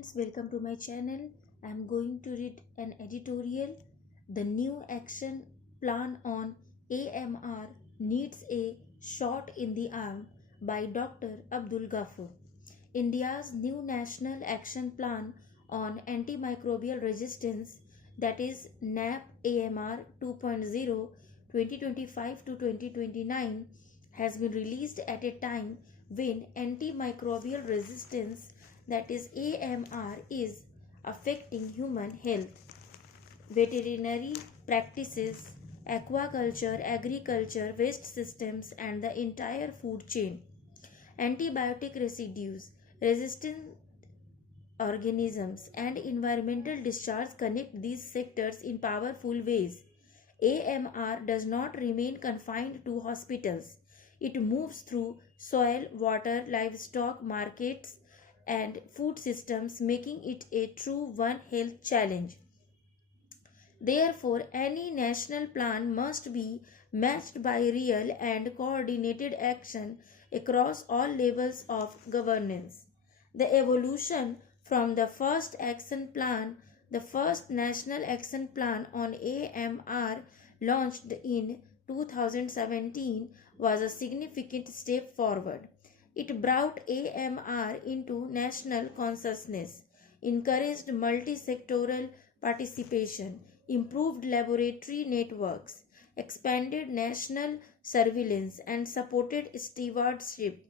friends, welcome to my channel. I am going to read an editorial. The new action plan on AMR needs a shot in the arm by Dr. Abdul Ghaffur. India's new national action plan on antimicrobial resistance, that is Nap-Amr 2.0 2025 to 2029, has been released at a time when antimicrobial resistance, that is AMR, is affecting human health, veterinary practices, aquaculture, agriculture, waste systems, and the entire food chain. Antibiotic residues, resistant organisms, and environmental discharge connect these sectors in powerful ways. AMR does not remain confined to hospitals. It moves through soil, water, livestock, markets, and food systems, making it a true One Health challenge. Therefore, any national plan must be matched by real and coordinated action across all levels of governance. The evolution from the first national action plan on AMR launched in 2017 was a significant step forward. It brought AMR into national consciousness, encouraged multi-sectoral participation, improved laboratory networks, expanded national surveillance, and supported stewardship.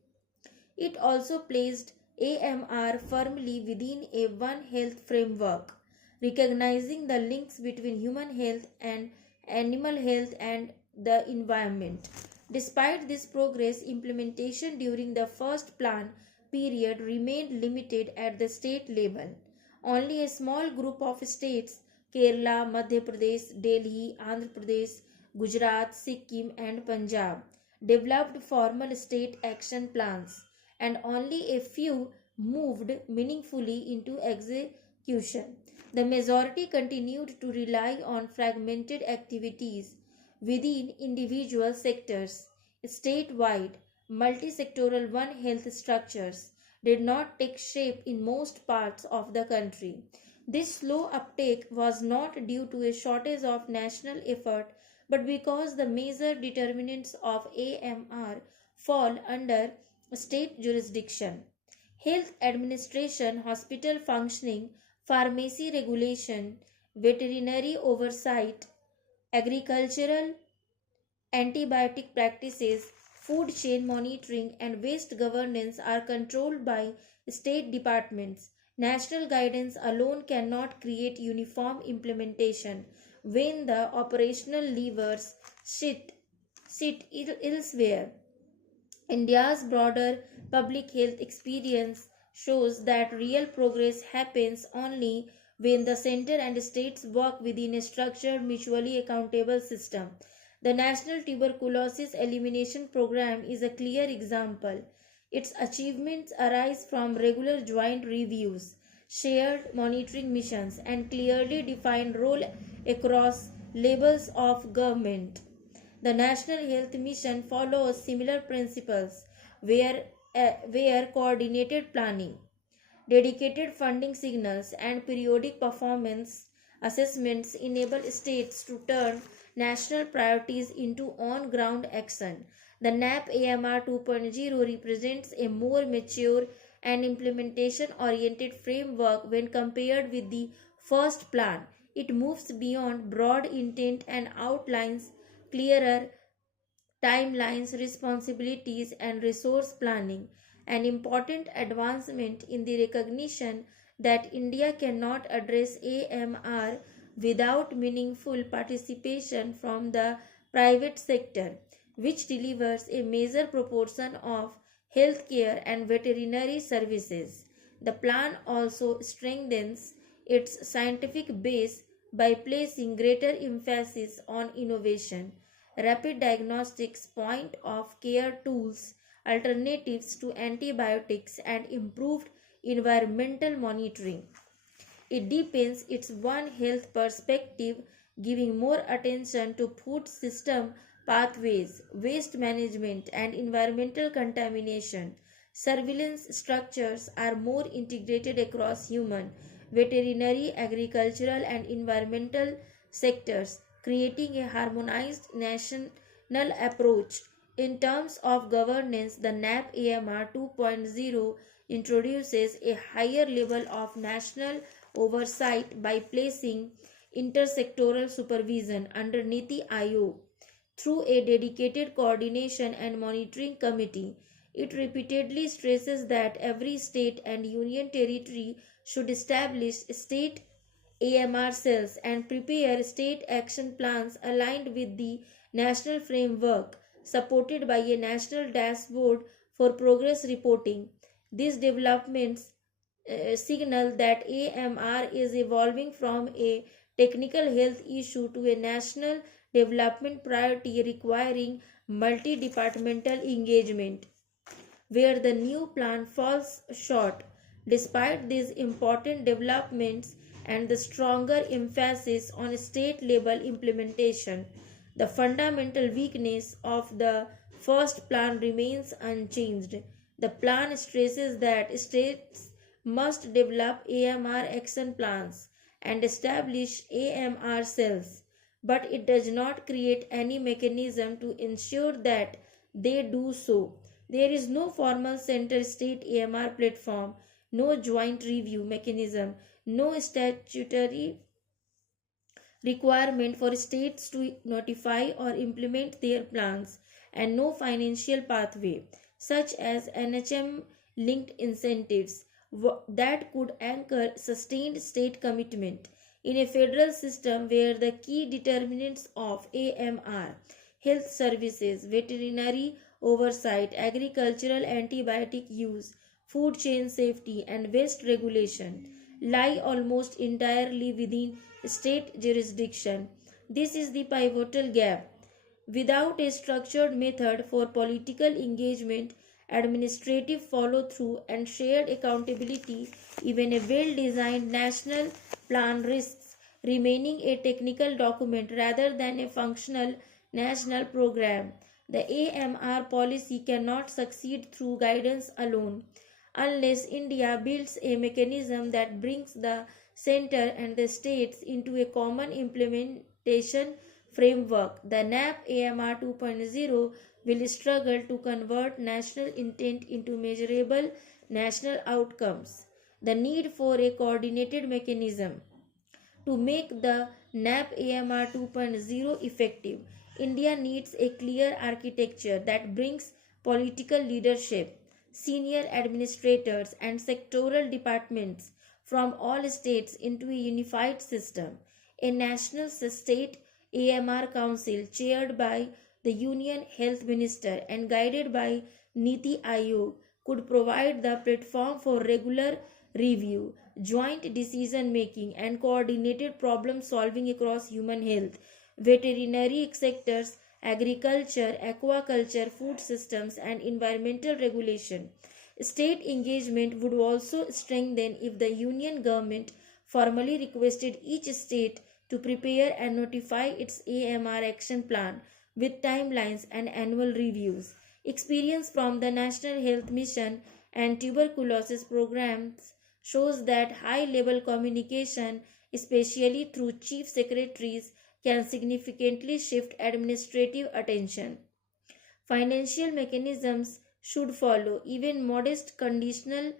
It also placed AMR firmly within a One Health framework, recognizing the links between human health and animal health and the environment. Despite this progress, implementation during the first plan period remained limited at the state level. Only a small group of states, Kerala, Madhya Pradesh, Delhi, Andhra Pradesh, Gujarat, Sikkim, and Punjab, developed formal state action plans, and only a few moved meaningfully into execution. The majority continued to rely on fragmented activities within individual sectors. Statewide, multi-sectoral One Health structures did not take shape in most parts of the country. This slow uptake was not due to a shortage of national effort, but because the major determinants of AMR fall under state jurisdiction. Health administration, hospital functioning, pharmacy regulation, veterinary oversight, agricultural antibiotic practices, food chain monitoring, and waste governance are controlled by state departments. National guidance alone cannot create uniform implementation when the operational levers sit elsewhere. India's broader public health experience shows that real progress happens only when the center and states work within a structured, mutually accountable system. The National Tuberculosis Elimination Program is a clear example. Its achievements arise from regular joint reviews, shared monitoring missions, and clearly defined role across levels of government. The National Health Mission follows similar principles where coordinated planning, dedicated funding signals, and periodic performance assessments enable states to turn national priorities into on-ground action. The NAP-AMR 2.0 represents a more mature and implementation-oriented framework when compared with the first plan. It moves beyond broad intent and outlines clearer timelines, responsibilities, and resource planning, an important advancement in the recognition that India cannot address AMR without meaningful participation from the private sector, which delivers a major proportion of healthcare and veterinary services. The plan also strengthens its scientific base by placing greater emphasis on innovation, rapid diagnostics, point of care tools, alternatives to antibiotics, and improved environmental monitoring. It deepens its One Health perspective, giving more attention to food system pathways, waste management, and environmental contamination. Surveillance structures are more integrated across human, veterinary, agricultural, and environmental sectors, creating a harmonized national approach. In terms of governance, the Nap-Amr 2.0 introduces a higher level of national oversight by placing intersectoral supervision under Niti Aayog through a dedicated coordination and monitoring committee. It repeatedly stresses that every state and union territory should establish state AMR cells and prepare state action plans aligned with the national framework, supported by a national dashboard for progress reporting. These developments signal that AMR is evolving from a technical health issue to a national development priority requiring multi-departmental engagement. Where the new plan falls short, despite these important developments and the stronger emphasis on state level implementation, the fundamental weakness of the first plan remains unchanged. The plan stresses that states must develop AMR action plans and establish AMR cells, but it does not create any mechanism to ensure that they do so. There is no formal center state AMR platform, no joint review mechanism, no statutory requirement for states to notify or implement their plans, and no financial pathway, such as NHM linked incentives, that could anchor sustained state commitment. In a federal system where the key determinants of AMR, health services, veterinary oversight, agricultural antibiotic use, food chain safety, and waste regulation lie almost entirely within state jurisdiction. This is the pivotal gap. Without a structured method for political engagement, administrative follow through, and shared accountability, even a well designed national plan risks remaining a technical document rather than a functional national program. The AMR policy cannot succeed through guidance alone unless India builds a mechanism that brings the center and the states into a common implementation framework. The NAP-AMR 2.0 will struggle to convert national intent into measurable national outcomes. The need for a coordinated mechanism to make the NAP-AMR 2.0 effective, India needs a clear architecture that brings political leadership, senior administrators, and sectoral departments from all states into a unified system. A national state AMR council chaired by the Union Health Minister and guided by Niti Aayog could provide the platform for regular review, joint decision making, and coordinated problem solving across human health, veterinary sectors, agriculture, aquaculture, food systems, and environmental regulation. State engagement would also strengthen if the union government formally requested each state to prepare and notify its AMR action plan with timelines and annual reviews. Experience from the National Health Mission and tuberculosis programs shows that high level communication, especially through chief secretaries, can significantly shift administrative attention. Financial mechanisms should follow. Even modest conditional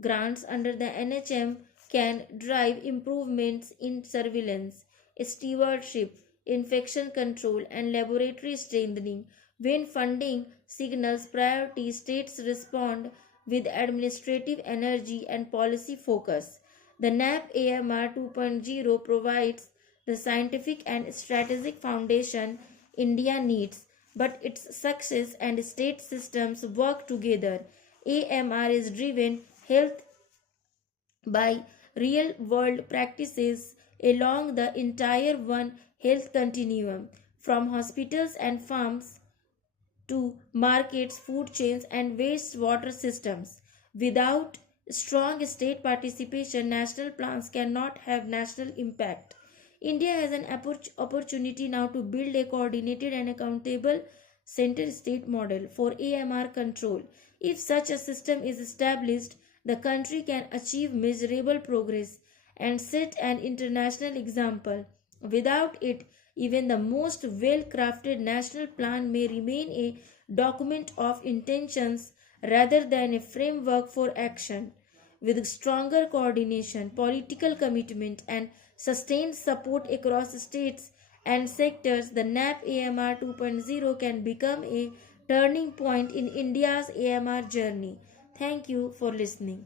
grants under the NHM can drive improvements in surveillance, stewardship, infection control, and laboratory strengthening. When funding signals priority, states respond with administrative energy and policy focus. The NAP-AMR 2.0 provides the scientific and strategic foundation India needs, but its success and state systems work together. AMR is driven health by real world practices along the entire One Health continuum, from hospitals and farms to markets, food chains, and wastewater systems. Without strong state participation, national plans cannot have national impact. India has an opportunity now to build a coordinated and accountable center state model for AMR control. If such a system is established, the country can achieve measurable progress and set an international example. Without it, even the most well crafted national plan may remain a document of intentions rather than a framework for action. With stronger coordination, political commitment, and sustained support across states and sectors, the NAP-AMR 2.0 can become a turning point in India's AMR journey. Thank you for listening.